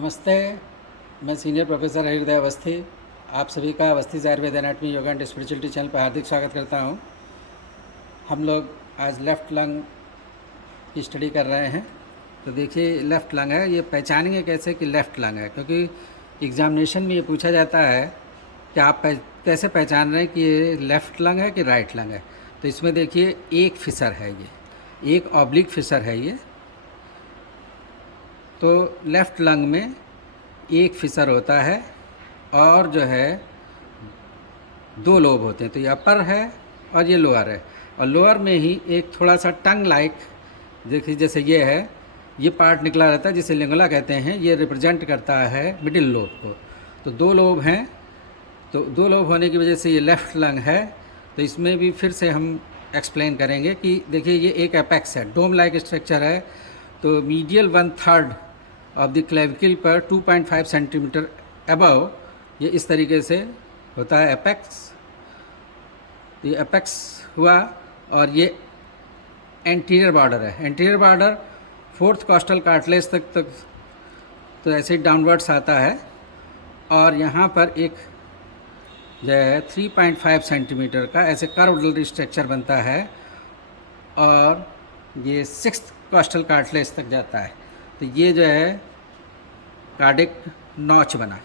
नमस्ते। मैं senior professor हृदय अवस्थी आप सभी का Awasthi Ayurveda anatomy yoga and spirituality channel पर हार्दिक स्वागत करता हूं। हम लोग आज लेफ़्ट लंग की स्टडी कर रहे हैं। तो देखिए, लेफ़्ट लंग है, ये पहचानेंगे कैसे कि लेफ़्ट लंग है, क्योंकि एग्जामिनेशन में ये पूछा जाता है कि आप कैसे पहचान रहे हैं कि ये लेफ़्ट लंग है कि राइट लंग है। तो इसमें देखिए, एक फिसर है, ये एक ऑब्लिक फिसर है ये। तो लेफ़्ट लंग में एक फिसर होता है और जो है दो लोब होते हैं। तो ये अपर है और ये लोअर है, और लोअर में ही एक थोड़ा सा टंग लाइक, देखिए जैसे ये है, ये पार्ट निकला रहता है जिसे लिंगुला कहते हैं। ये रिप्रेजेंट करता है मिडिल लोब को। तो दो लोब हैं, तो दो लोब होने की वजह से ये लेफ़्ट लंग है। तो इसमें भी फिर से हम एक्सप्लेन करेंगे कि देखिए, ये एक एपेक्स है, डोम लाइक स्ट्रक्चर है। तो मीडियल 1/3 ऑफ द क्लेविकल पर 2.5 सेंटीमीटर अबव ये इस तरीके से होता है एपेक्स। ये एपेक्स हुआ, और ये एंटीरियर बॉर्डर है। Anterior border 4th costal cartilage तक तो ऐसे डाउनवर्ड्स आता है, और यहाँ पर एक जो है 3.5 सेंटीमीटर का ऐसे कर्व्ड स्ट्रक्चर बनता है, और ये 6th कॉस्टल कार्टिलेज तक जाता है। तो ये जो है कार्डिक नॉच बना।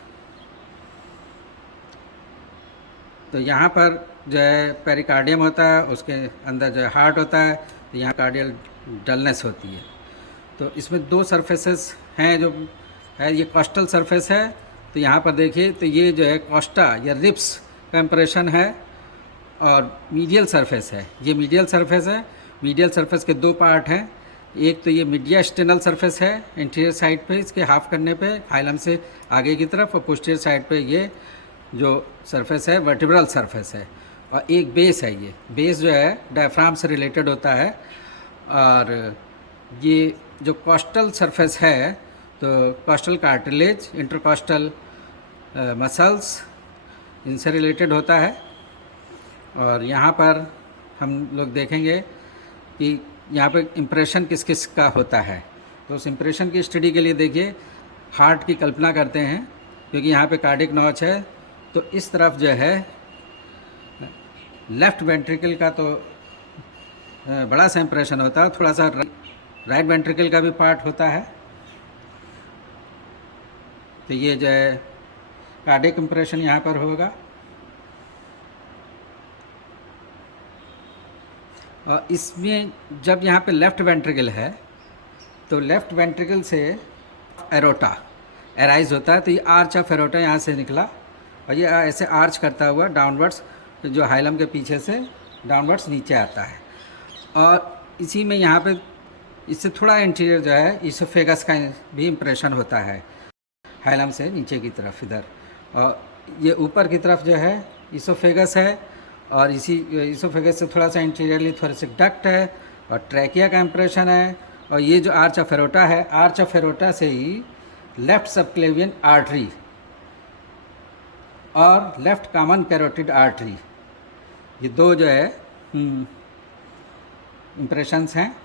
तो यहाँ पर जो है पेरिकार्डियम होता है, उसके अंदर जो है हार्ट होता है। तो यहाँ कार्डियल डलनेस होती है। तो इसमें दो सरफेसेस हैं, जो है ये कॉस्टल सरफेस है। तो यहाँ पर देखिए, तो ये जो है कॉस्टा या रिब्स का इम्प्रेशन है, और मीडियल सरफेस है, ये मीडियल सरफेस है। मीडियल सरफेस के दो पार्ट हैं। एक तो ये मीडिया स्टेनल सरफेस है इंटीरियर साइड पे, इसके हाफ करने पे हाइलम से आगे की तरफ, और पोस्टीरियर साइड पे ये जो सरफेस है वर्टिब्रल सरफेस है। और एक बेस है, ये बेस जो है डायफ्राम से रिलेटेड होता है। और ये जो कॉस्टल सरफेस है, तो कॉस्टल कार्टिलेज, इंटरकॉस्टल मसल्स, इनसे रिलेटेड होता है। और यहाँ पर हम लोग देखेंगे कि यहाँ पे इम्प्रेशन किस किस का होता है। तो उस इम्प्रेशन की स्टडी के लिए देखिए, हार्ट की कल्पना करते हैं, क्योंकि यहाँ पे कार्डिक नॉच है। तो इस तरफ जो है लेफ़्ट वेंट्रिकल का तो बड़ा सा इम्प्रेशन होता है, थोड़ा सा राइट वेंट्रिकल का भी पार्ट होता है। तो ये जो है कार्डिक इम्प्रेशन यहाँ पर होगा। और इसमें जब यहाँ पे लेफ़्ट वेंट्रिकल है, तो लेफ़्ट वेंट्रिकल से एरोटा एराइज होता है। तो ये आर्च ऑफ एरोटा यहाँ से निकला, और ये ऐसे आर्च करता हुआ डाउनवर्ड्स, तो जो हाइलम के पीछे से डाउनवर्ड्स नीचे आता है। और इसी में यहाँ पे इससे थोड़ा इंटीरियर जो है इसोफेगस का भी इम्प्रेशन होता है, हाइलम से नीचे की तरफ इधर। और ये ऊपर की तरफ जो है इसोफेगस है, और इसी इसोफेगस से थोड़ा सा इंटीरियरली थोरेसिक डक्ट है, और ट्रैकिया का इम्प्रेशन है। और ये जो आर्च ऑफ एरोटा है, आर्च ऑफ एरोटा से ही लेफ़्ट सबक्लेवियन आर्टरी और लेफ़्ट कॉमन कैरोटिड आर्टरी, ये दो जो है इम्प्रेशंस हैं।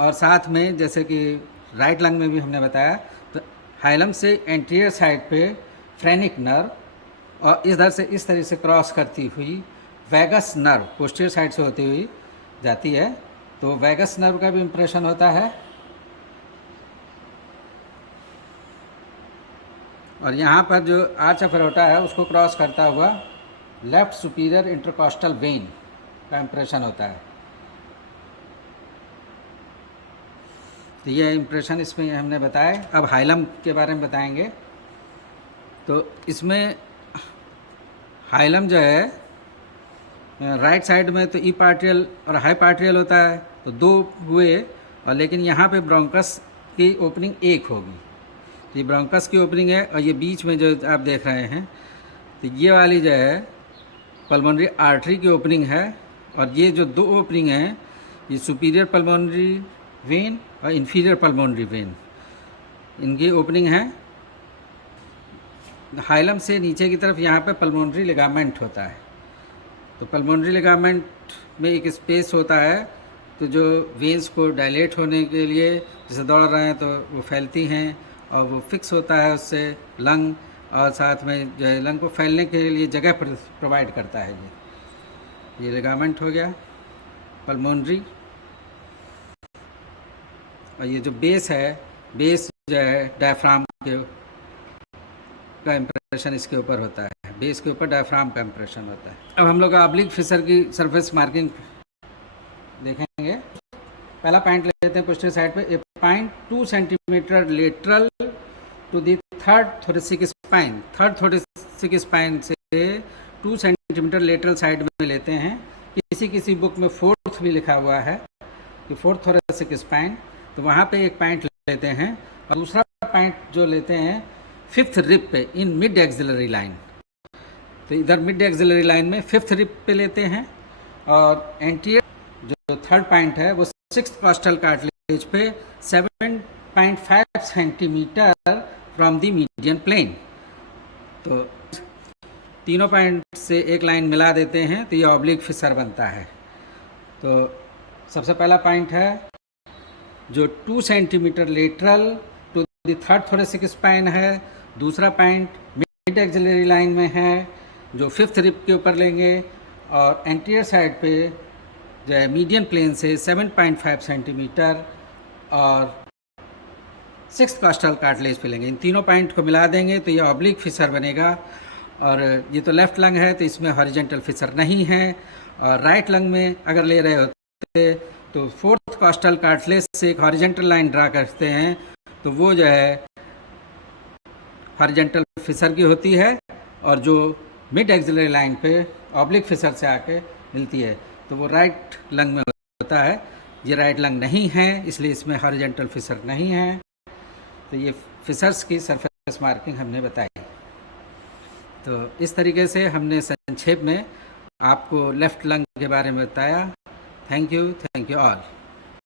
और साथ में जैसे कि राइट लंग में भी हमने बताया, तो हाइलम से एंटीरियर साइड पे फ्रेनिक नर्व, और इधर से इस तरह से क्रॉस करती हुई वैगस नर्व पोस्टीरियर साइड से होती हुई जाती है। तो वैगस नर्व का भी इम्प्रेशन होता है। और यहाँ पर जो आर्च ऑफ एरोटा है, उसको क्रॉस करता हुआ लेफ़्ट सुपीरियर इंटरकॉस्टल वेन का इम्प्रेशन होता है। तो ये इम्प्रेशन इसमें हमने बताया। अब हाइलम के बारे में बताएंगे। तो इसमें हाइलम जो है राइट साइड में तो ई पार्टियल और हाई पार्टियल होता है, तो दो हुए, और लेकिन यहाँ पे ब्रोंकस की ओपनिंग एक होगी। तो ये ब्रोंकस की ओपनिंग है, और ये बीच में जो आप देख रहे हैं, तो ये वाली जो है पल्मोनरी आर्टरी की ओपनिंग है। और ये जो दो ओपनिंग हैं, ये सुपीरियर पल्मोनरी वेन और इन्फीरियर पल्मोनरी वेन, इनकी ओपनिंग है। हाइलम से नीचे की तरफ यहाँ पे पल्मोनरी लिगामेंट होता है। तो पल्मोनरी लिगामेंट में एक स्पेस होता है, तो जो वेन्स को डायलेट होने के लिए जैसे दौड़ रहे हैं तो वो फैलती हैं, और वो फिक्स होता है, उससे लंग और साथ में जो है लंग को फैलने के लिए जगह प्रोवाइड करता है। ये लिगामेंट हो गया पल्मोनरी। और ये जो बेस है, बेस जो है डायफ्राम के का इम्प्रेशन इसके ऊपर होता है, बेस के ऊपर डायफ्राम का इम्प्रेशन होता है। अब हम लोग ऑब्लिक फिशर की सरफेस मार्किंग देखेंगे। पहला पॉइंट लेते हैं पोस्टीरियर साइड पे, a point 2 centimetre lateral to the third thoracic spine. Third thoracic spine से 2 सेंटीमीटर लेटरल साइड में लेते हैं। किसी किसी बुक में फोर्थ भी लिखा हुआ है कि फोर्थ थोरेसिक स्पाइन, तो वहाँ पे एक पॉइंट लेते हैं। और दूसरा पॉइंट जो लेते हैं फिफ्थ रिप पे इन मिड एक्सिलरी लाइन, तो इधर मिड एक्सिलरी लाइन में फिफ्थ रिप पे लेते हैं। और एंटीरियर जो थर्ड पॉइंट है वो सिक्स्थ कॉस्टल कार्टिलेज पे 7.5 centimetre from the median plane. तो तीनों पॉइंट से एक लाइन मिला देते हैं तो ये ऑब्लिक फिशर बनता है। तो सबसे पहला पॉइंट है जो 2 centimetre lateral to the third thoracic spine है। दूसरा पॉइंट मिड एक्सिलरी लाइन में है जो फिफ्थ रिप के ऊपर लेंगे। और एंटीरियर साइड पे जो है मीडियन प्लेन से 7.5 सेंटीमीटर और सिक्स्थ कॉस्टल कार्टिलेज पे लेंगे। इन तीनों पॉइंट को मिला देंगे तो ये ऑब्लिक फिशर बनेगा। और ये तो लेफ़्ट लंग है तो इसमें हॉरिजेंटल फिशर नहीं है। और राइट लंग में अगर ले रहे होते तो फोर्थ कॉस्टल कार्टिलेज से एक हॉरिजेंटल लाइन ड्रा करते हैं तो वो जो है हॉरिजेंटल फिशर की होती है। और जो मिड एक्सिलरी लाइन पे ऑब्लिक फिशर से आके मिलती है तो वो राइट लंग में होता है। ये राइट लंग नहीं है इसलिए इसमें हॉरिजेंटल फिशर नहीं है। तो ये फिशर्स की सरफेस मार्किंग हमने बताई। तो इस तरीके से हमने संक्षेप में आपको लेफ़्ट लंग के बारे में बताया। Thank you all.